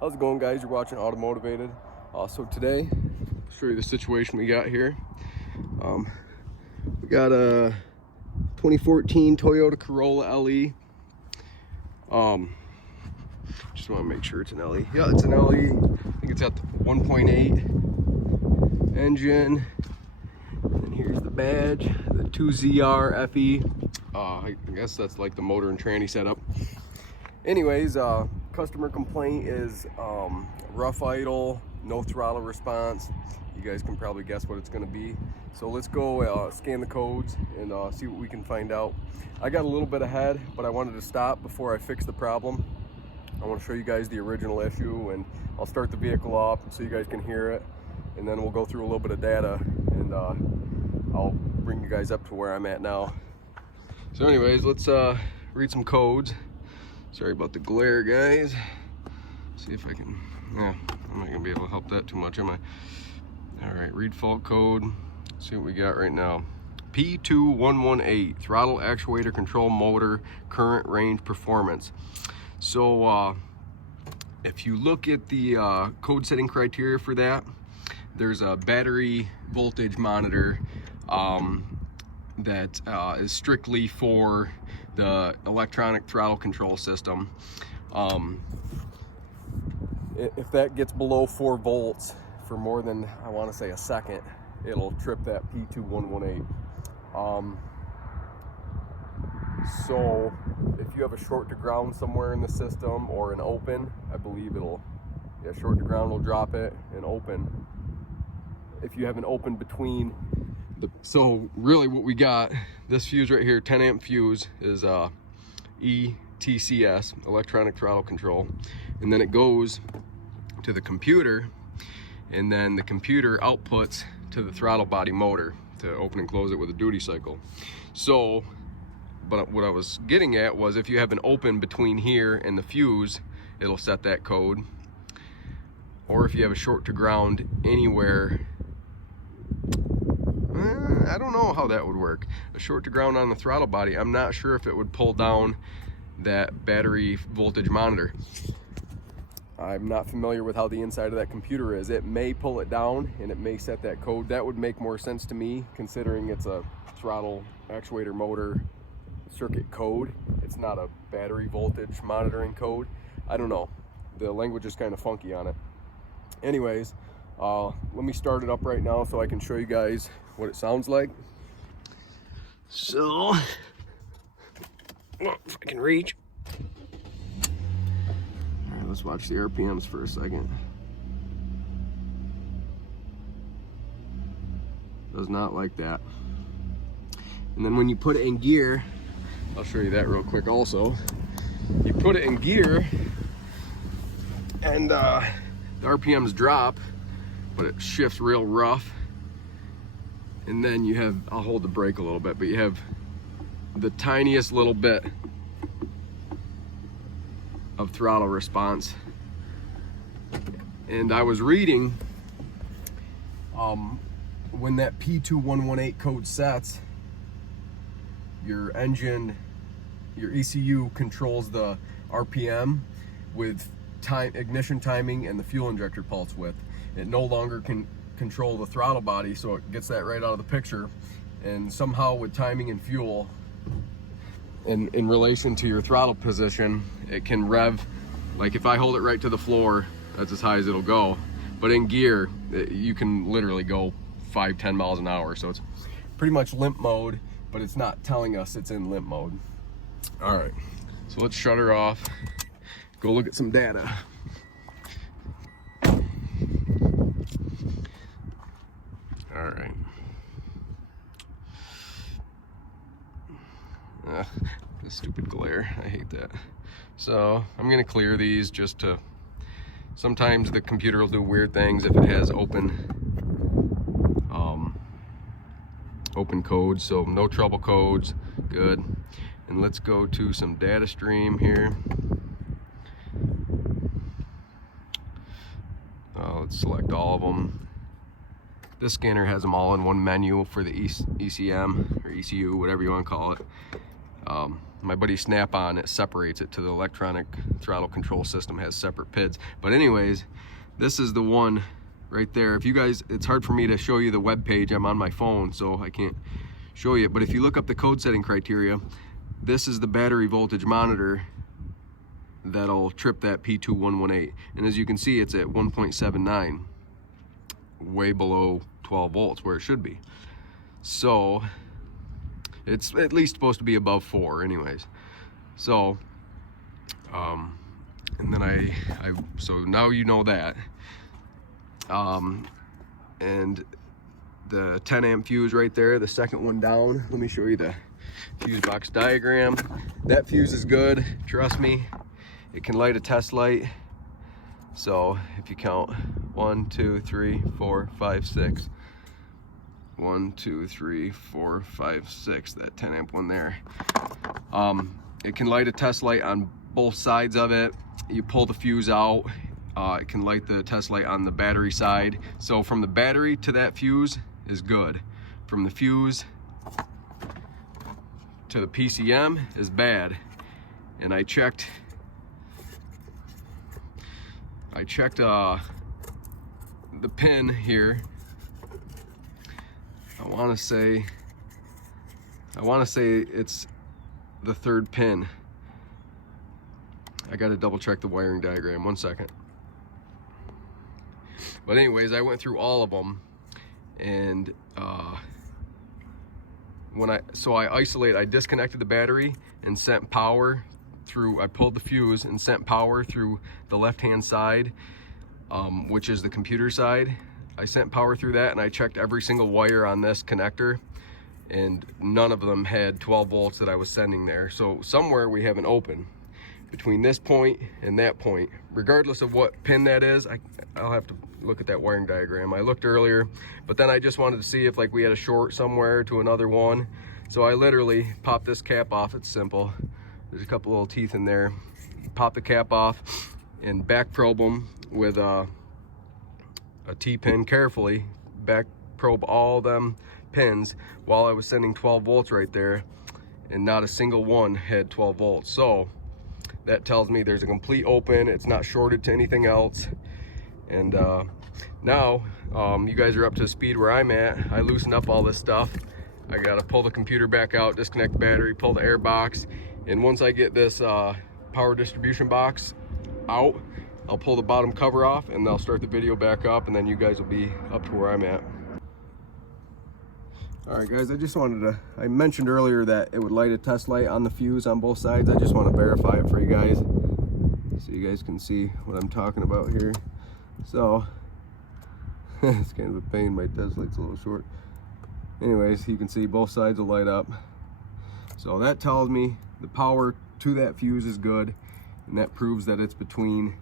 How's it going, guys? You're watching Automotivated. So today, I'll show you the situation we got here. We got a 2014 Toyota Corolla LE. Just want to make sure it's an LE. Yeah, it's an LE. I think it's at the 1.8 engine. And here's the badge, the 2ZR FE. I guess that's like the motor and tranny setup. Anyways, customer complaint is rough idle, no throttle response. You guys can probably guess what it's going to be. So let's go scan the codes and see what we can find out. I got a little bit ahead, but I wanted to stop before I fix the problem. I want to show you guys the original issue, and I'll start the vehicle off so you guys can hear it, and then we'll go through a little bit of data, and I'll bring you guys up to where I'm at now. So anyways, let's read some codes. Sorry about the glare, guys. See if I can, yeah, I'm not gonna be able to help that too much, am I? All right, read fault code. Let's see what we got right now. P2118, throttle actuator control motor, current range performance. So if you look at the code setting criteria for that, there's a battery voltage monitor that is strictly for the electronic throttle control system. If that gets below 4 volts for more than, I want to say, a second, it'll trip that P2118. So if you have a short to ground somewhere in the system or an open, I believe it'll, yeah, short to ground will drop it, and open. If you have an open between so really what we got, this fuse right here, 10 amp fuse, is ETCS, electronic throttle control, and then it goes to the computer, and then the computer outputs to the throttle body motor to open and close it with a duty cycle. So, but what I was getting at was, if you have an open between here and the fuse, it'll set that code. Or if you have a short to ground anywhere, I don't know how that would work. A short to ground on the throttle body, I'm not sure if it would pull down that battery voltage monitor. I'm not familiar with how the inside of that computer is. It may pull it down and it may set that code. That would make more sense to me, considering it's a throttle actuator motor circuit code. It's not a battery voltage monitoring code. I don't know. The language is kind of funky on it. Anyways, let me start it up right now so I can show you guys what it sounds like. So, if I can reach. All right, let's watch the RPMs for a second. Does not like that. And then when you put it in gear, I'll show you that real quick also. You put it in gear and the RPMs drop, but it shifts real rough. And then you have, I'll hold the brake a little bit, but you have the tiniest little bit of throttle response. And I was reading, when that P2118 code sets, your engine, your ECU controls the RPM with ignition timing and the fuel injector pulse width. It no longer can control the throttle body, so it gets that right out of the picture. And somehow with timing and fuel, and in relation to your throttle position, it can rev. Like if I hold it right to the floor, that's as high as it'll go. But in gear, you can literally go 5-10 miles an hour. So it's pretty much limp mode, but it's not telling us it's in limp mode. All right, so let's shut her off, go look at some data. All right. The stupid glare, I hate that. So I'm gonna clear these just to, sometimes the computer will do weird things if it has open codes. So no trouble codes, good. And let's go to some data stream here. Let's select all of them. This scanner has them all in one menu for the ECM or ECU, whatever you want to call it. My buddy Snap-on, it separates it to the electronic throttle control system, has separate PIDs. But anyways, this is the one right there. If you guys, it's hard for me to show you the web page, I'm on my phone, so I can't show you it. But if you look up the code setting criteria, this is the battery voltage monitor that'll trip that P2118. And as you can see, it's at 1.79, way below 12 volts where it should be. So it's at least supposed to be above 4 anyways. So and then so now you know that. And the 10 amp fuse right there, the second one down, let me show you the fuse box diagram. That fuse is good, trust me. It can light a test light. So if you count 1, 2, 3, 4, 5, 6. 1, 2, 3, 4, 5, 6, that 10 amp one there. It can light a test light on both sides of it. You pull the fuse out, it can light the test light on the battery side. So from the battery to that fuse is good. From the fuse to the PCM is bad. And I checked the pin here. I want to say it's the 3rd pin. I got to double check the wiring diagram, 1 second. But anyways, I went through all of them, and I disconnected the battery and sent power through, I pulled the fuse and sent power through the left-hand side, which is the computer side. I sent power through that, and I checked every single wire on this connector, and none of them had 12 volts that I was sending there. So somewhere we have an open between this point and that point. Regardless of what pin that is, I'll have to look at that wiring diagram. I looked earlier, but then I just wanted to see if like we had a short somewhere to another one. So I literally popped this cap off. It's simple. There's a couple little teeth in there. Pop the cap off and back probe them with a T-pin carefully. Back probe all them pins while I was sending 12 volts right there, and not a single one had 12 volts. So that tells me there's a complete open. It's not shorted to anything else. And now you guys are up to the speed where I'm at. I loosened up all this stuff. I gotta pull the computer back out, disconnect the battery, pull the air box, and once I get this power distribution box out, I'll pull the bottom cover off and I'll start the video back up, and then you guys will be up to where I'm at. All right guys, I mentioned earlier that it would light a test light on the fuse on both sides. I just want to verify it for you guys so you guys can see what I'm talking about here. So it's kind of a pain, my test light's a little short. Anyways, you can see both sides will light up. So that tells me the power to that fuse is good, and that proves that it's between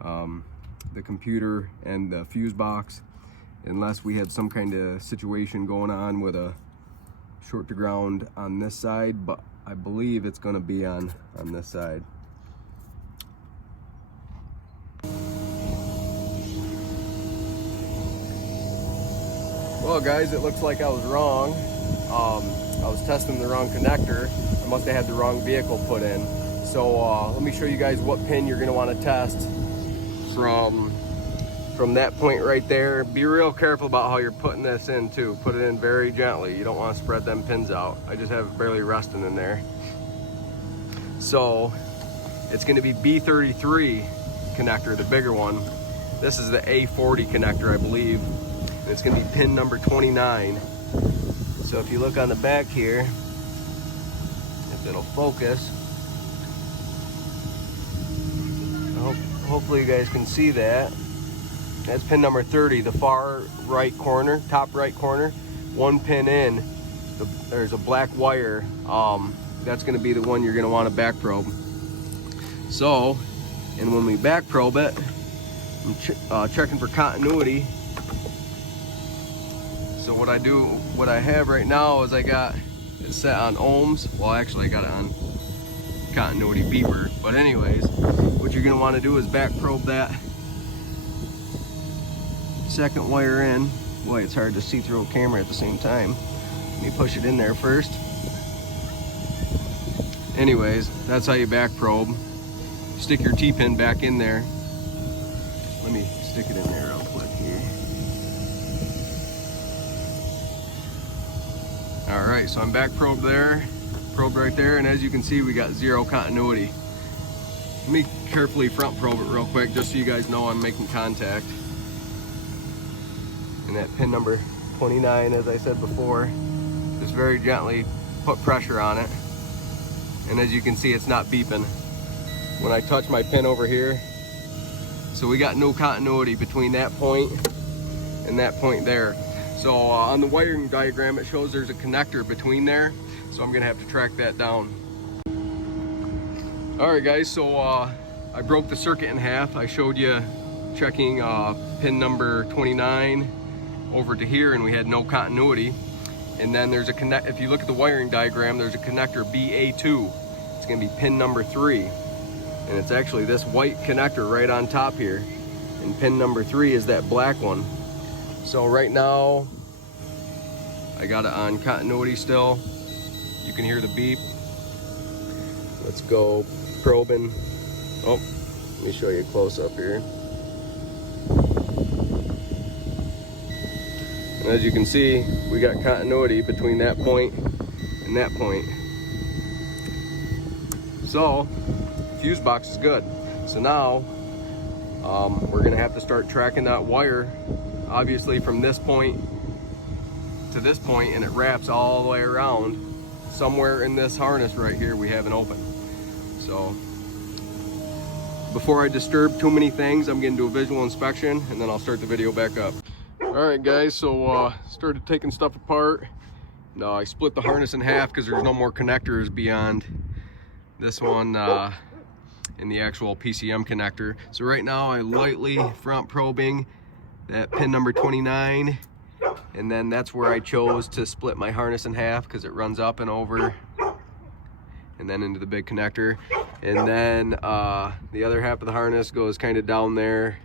the computer and the fuse box, unless we had some kind of situation going on with a short to ground on this side, but I believe it's going to be on this side. Well guys, it looks like I was wrong. I was testing the wrong connector. I must have had the wrong vehicle put in. So let me show you guys what pin you're going to want to test from that point right there. Be real careful about how you're putting this in too. Put it in very gently. You don't want to spread them pins out. I just have it barely resting in there. So it's going to be B33 connector, the bigger one. This is the A40 connector, I believe. And it's going to be pin number 29. So if you look on the back here, if it'll focus, hopefully you guys can see that. That's pin number 30, the far right corner, top right corner. One pin in, there's a black wire. That's going to be the one you're going to want to back probe. So, and when we back probe it, I'm checking for continuity. So what I have right now is I got it set on ohms. Well, actually I got it on continuity beeper. But anyways, what you're going to want to do is back probe that second wire in. Boy, it's hard to see through a camera at the same time. Let me push it in there first. anyways, that's how you back probe. Stick your T-pin back in there. Let me stick it in there real quick here. All right, so I'm back probed there, probe right there, and as you can see, we got zero continuity. Let me carefully front probe it real quick just so you guys know I'm making contact. And that pin number 29, as I said before, just very gently put pressure on it. And as you can see, it's not beeping when I touch my pin over here. So we got no continuity between that point and that point there. So on the wiring diagram, it shows there's a connector between there. So I'm gonna have to track that down. All right guys, so I broke the circuit in half. I showed you checking pin number 29 over to here, and we had no continuity. And then there's a if you look at the wiring diagram, there's a connector BA2. It's gonna be pin number 3. And it's actually this white connector right on top here. And pin number 3 is that black one. So right now, I got it on continuity still. You can hear the beep. Let's go probing. Oh, let me show you a close up here. And as you can see, we got continuity between that point and that point. So, fuse box is good. So now, we're gonna have to start tracking that wire, obviously from this point to this point, and it wraps all the way around. Somewhere in this harness right here, we have an open. So, before I disturb too many things, I'm gonna do a visual inspection, and then I'll start the video back up. All right guys, so started taking stuff apart. Now I split the harness in half because there's no more connectors beyond this one in the actual PCM connector. So right now I lightly front probing that pin number 29, and then that's where I chose to split my harness in half because it runs up and over and then into the big connector. And then the other half of the harness goes kind of down there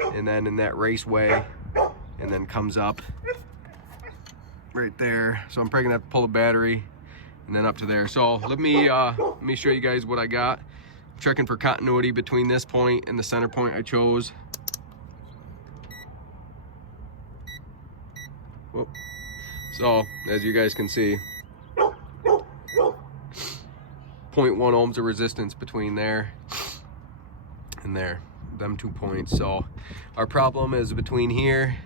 and then in that raceway, and then comes up right there. So I'm probably gonna have to pull the battery and then up to there. So let me show you guys what I got. I'm checking for continuity between this point and the center point I chose. Whoop. So as you guys can see, 0.1 ohms of resistance between there and there, them 2 points. So our problem is between here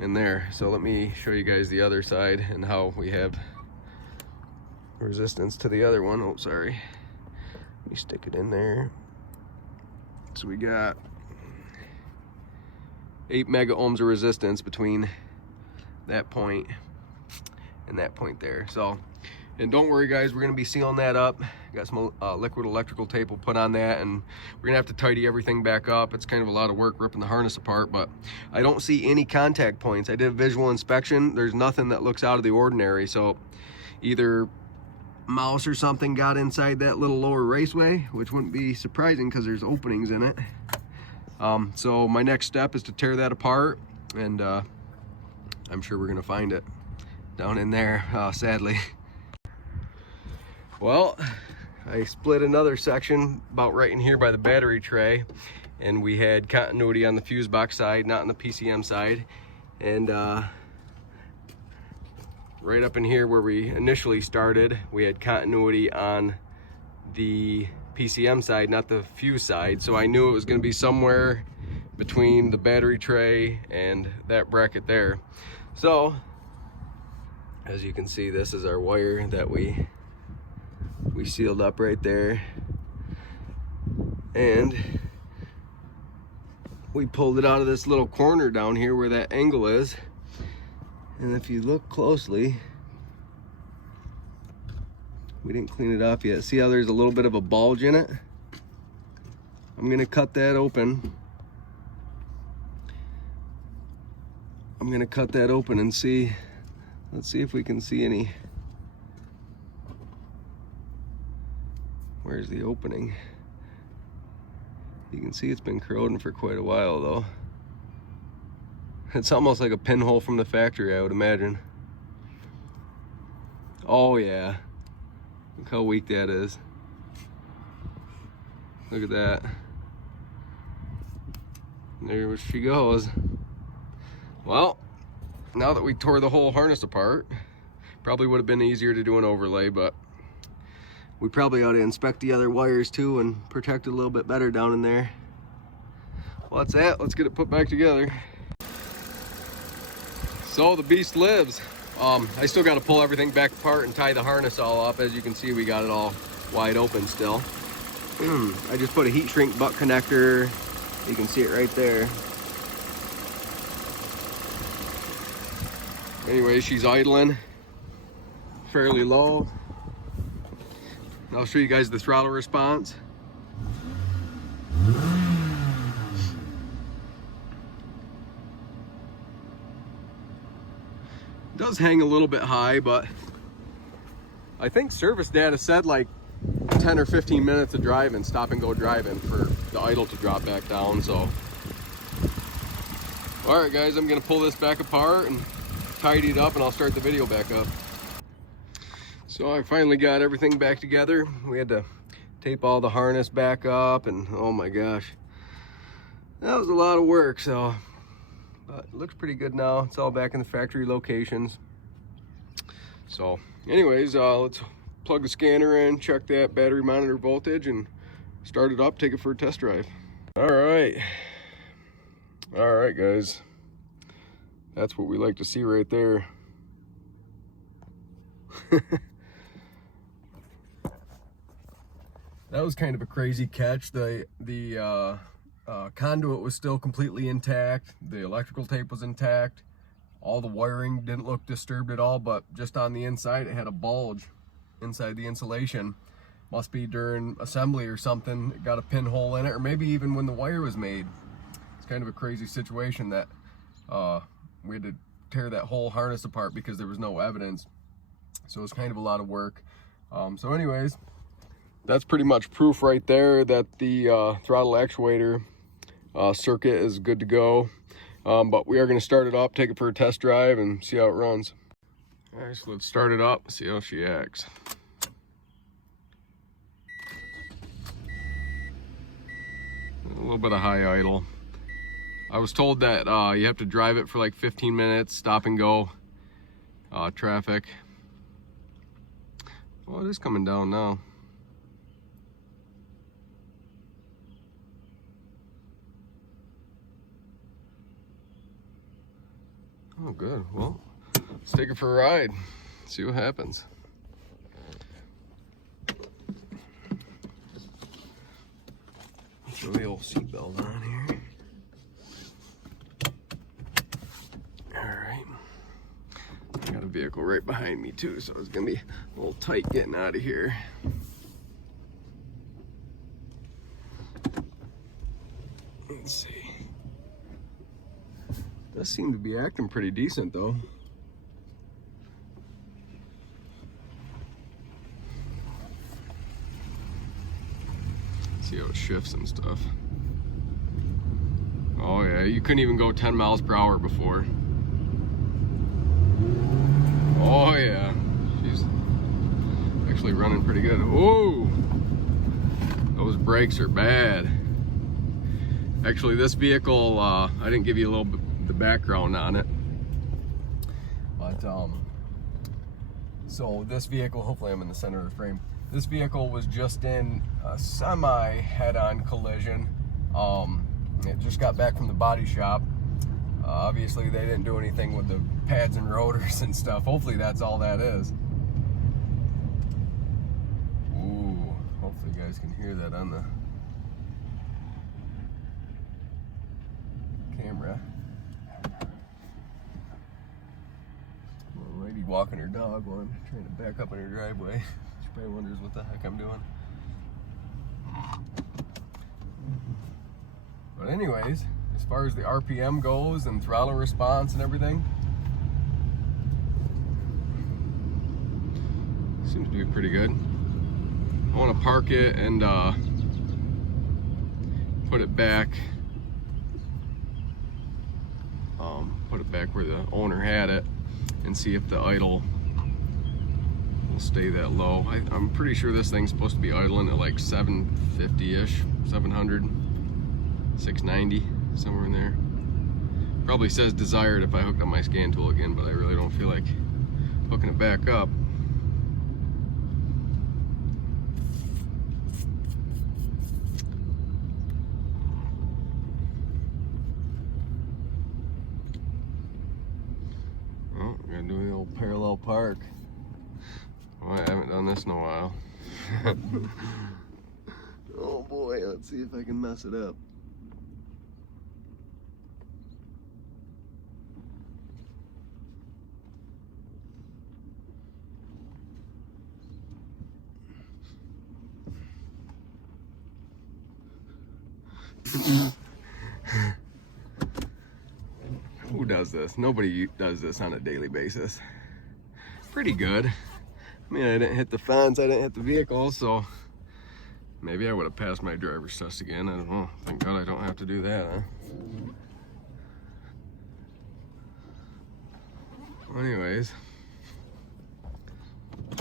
and there. So let me show you guys the other side and how we have resistance to the other one. Oh, sorry. Let me stick it in there. So we got 8 mega ohms of resistance between that point and that point there. So, and don't worry guys, we're gonna be sealing that up. Got some liquid electrical tape we'll put on that, and we're gonna have to tidy everything back up. It's kind of a lot of work ripping the harness apart, but I don't see any contact points. I did a visual inspection. There's nothing that looks out of the ordinary. So either mouse or something got inside that little lower raceway, which wouldn't be surprising because there's openings in it. So my next step is to tear that apart, and I'm sure we're gonna find it down in there, sadly. Well, I split another section about right in here by the battery tray, and we had continuity on the fuse box side, not on the PCM side. And right up in here where we initially started, we had continuity on the PCM side, not the fuse side. So I knew it was going to be somewhere between the battery tray and that bracket there. So as you can see, this is our wire that we sealed up right there, and we pulled it out of this little corner down here where that angle is. And if you look closely, we didn't clean it off yet. See how there's a little bit of a bulge in it? I'm gonna cut that open. I'm gonna cut that open and see. Let's see if we can see any. Where's the opening? You can see it's been corroding for quite a while though. It's almost like a pinhole from the factory, I would imagine. Oh yeah. Look how weak that is. Look at that. There she goes. Well, now that we tore the whole harness apart, probably would have been easier to do an overlay, but we probably ought to inspect the other wires too and protect it a little bit better down in there. Well, that's it. Let's get it put back together. So the beast lives. I still got to pull everything back apart and tie the harness all up. As you can see, we got it all wide open still. I just put a heat shrink butt connector. You can see it right there. Anyway, she's idling fairly low. I'll show you guys the throttle response. It does hang a little bit high, but I think service data said like 10 or 15 minutes of driving, stop and go driving, for the idle to drop back down. So all right guys, I'm gonna pull this back apart and tidy it up, and I'll start the video back up. So I finally got everything back together. We had to tape all the harness back up, and oh my gosh, that was a lot of work. So, but it looks pretty good now. It's all back in the factory locations. So anyways, let's plug the scanner in, check that battery monitor voltage, and start it up, take it for a test drive. All right guys, that's what we like to see right there. That was kind of a crazy catch. The conduit was still completely intact. The electrical tape was intact. All the wiring didn't look disturbed at all, but just on the inside it had a bulge inside the insulation. Must be during assembly or something. It got a pinhole in it, or maybe even when the wire was made. It's kind of a crazy situation that we had to tear that whole harness apart because there was no evidence. So it's kind of a lot of work. So anyways, that's pretty much proof right there that the throttle actuator circuit is good to go. But we are going to start it up, take it for a test drive, and see how it runs. All right, so let's start it up, see how she acts. A little bit of high idle. I was told that you have to drive it for like 15 minutes, stop and go traffic. Well, it is coming down now. Oh, good. Well, let's take it for a ride, see what happens. Throw the old seatbelt on here. All right. I got a vehicle right behind me too, so it's gonna be a little tight getting out of here. Let's see. Does seem to be acting pretty decent though. See how it shifts and stuff. Oh yeah, you couldn't even go 10 miles per hour before. Oh yeah, she's actually running pretty good. Oh, those brakes are bad. Actually, this vehicle, I didn't give you a little bit the background on it, but so this vehicle, hopefully I'm in the center of the frame. This vehicle was just in a semi head-on collision. It just got back from the body shop. Obviously they didn't do anything with the pads and rotors and stuff. Hopefully that's all that is. Ooh, hopefully you guys can hear that on the camera. Little lady walking her dog while I'm trying to back up in her driveway. She probably wonders what the heck I'm doing. But anyways, as far as the RPM goes and throttle response and everything, seems to be pretty good. I want to park it and put it back. Put it back where the owner had it and see if the idle will stay that low. I'm pretty sure this thing's supposed to be idling at like 750-ish, 700, 690, somewhere in there. Probably says desired if I hooked up my scan tool again, but I really don't feel like hooking it back up. Oh, gotta do the old parallel park. Oh, I haven't done this in a while. Oh boy, let's see if I can mess it up. Who does this? Nobody does this on a daily basis. Pretty good. I mean, I didn't hit the fence, I didn't hit the vehicle, so maybe I would have passed my driver's test again. I don't know. Thank God I don't have to do that, huh? Anyways,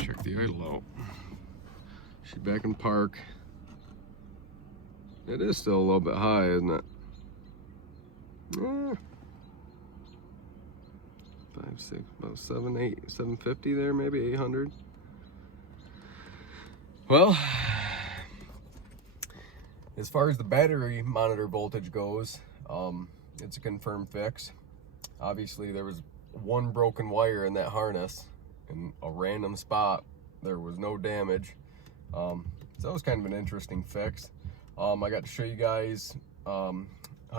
check the idle out. She's back in park. It is still a little bit high, isn't it? Yeah. 5, 6, about 7, 8, 750 there, maybe 800. Well, as far as the battery monitor voltage goes, it's a confirmed fix. Obviously, there was one broken wire in that harness in a random spot. There was no damage. So that was kind of an interesting fix. I got to show you guys how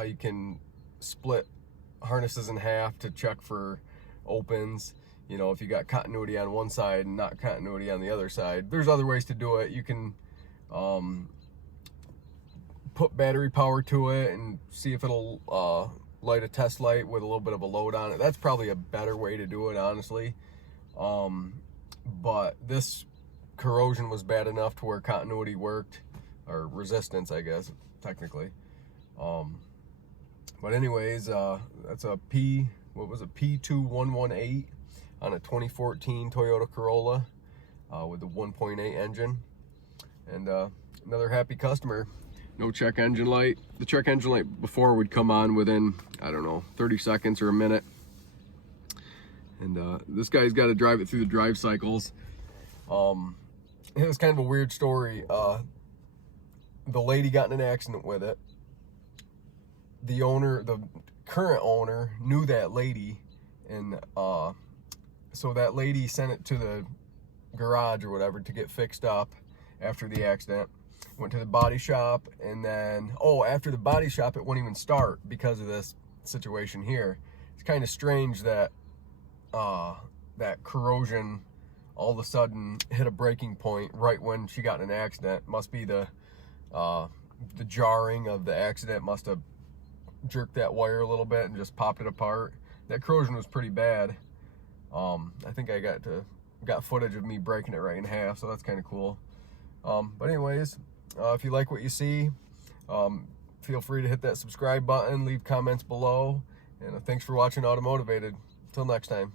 you can split harnesses in half to check for opens. You know, if you got continuity on one side and not continuity on the other side. There's other ways to do it. You can put battery power to it and see if it'll light a test light with a little bit of a load on it. That's probably a better way to do it, honestly. But this corrosion was bad enough to where continuity worked, or resistance, I guess, technically. But anyways, that's a P2118 on a 2014 Toyota Corolla with the 1.8 engine, and another happy customer. No check engine light. The check engine light before would come on within, I don't know, 30 seconds or a minute. And this guy's got to drive it through the drive cycles. It was kind of a weird story. The lady got in an accident with it. The owner, the current owner, knew that lady, and so that lady sent it to the garage or whatever to get fixed up after the accident. Went to the body shop, and then, after the body shop, it wouldn't even start because of this situation here. It's kind of strange that that corrosion all of a sudden hit a breaking point right when she got in an accident. Must be the jarring of the accident must have jerked that wire a little bit and just popped it apart. That corrosion was pretty bad. I think I got footage of me breaking it right in half, so that's kind of cool. But anyways, if you like what you see, feel free to hit that subscribe button, leave comments below, and thanks for watching Automotivated. Till next time.